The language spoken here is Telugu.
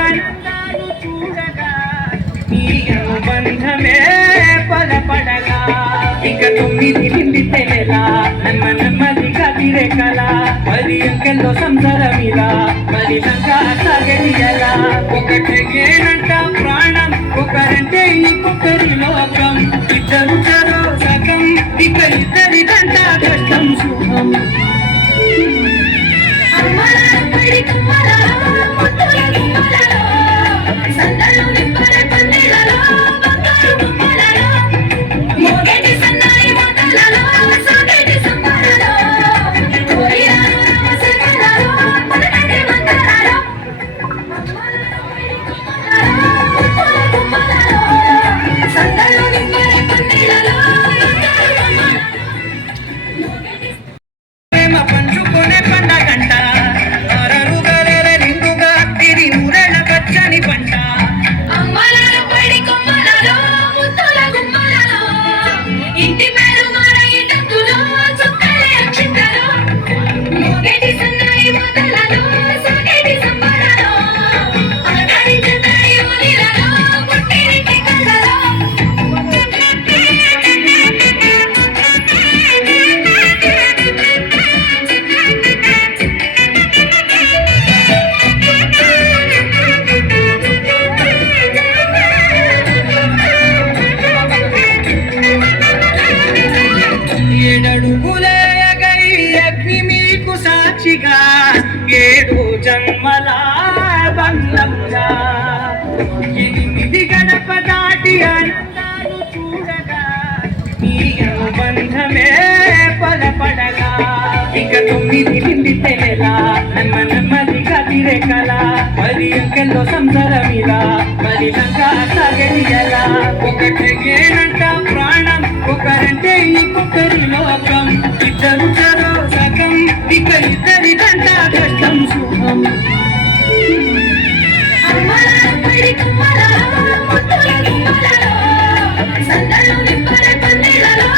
అందాలు చూడగా నీ అనుబంధమే బలపడగా ఇక 9 నిండితే నెల నెమ్మదిగా తిరేకలా మరి అంకెల్లో సంసారమిలా మరి లంగా సాగనియలా ఒకటేనంట ప్రాణం ఒకరంటే ఇంకొకరి లోకం ఇద్దరు చరో సగం ఇక ఇద్దరిదంట కష్టం సుఖం పంచుకునే పండగంట ఆరరుగలెల నిండుగా తిరి నూరెళ్ళ పచ్చని పంట ఇంటి పేరు మారయ్యలో చుక్కలే అక్షింతలు మోగేటి సన్నాయి మొదలలో సాగేటి సంబరాలో ఆదరించతాయి మునిలలో పుట్టినికి కళ్ళలో ఏడడుగులేయగై అగ్ని మీకు సాక్షిగా 7 జన్మల బంధంగా 8 గడప దాటి అందాలు చూడగా నీ అనుబంధమే బలపడగా ఇక 9 నిండితే నెల నెమ్మదిగా తిరేకలా మరి అంకెల్లో సంసారమిలా మరి లంగా సాగనియలా ఒకటేనంట ప్రాణం ఒకరంటే ఇంకొకరి లోకం ఇద్దరు చరో సగం ఇక ఇద్దరిదంట కష్టం సుఖం సందళ్ళు నింపలే పందిళ్ళలో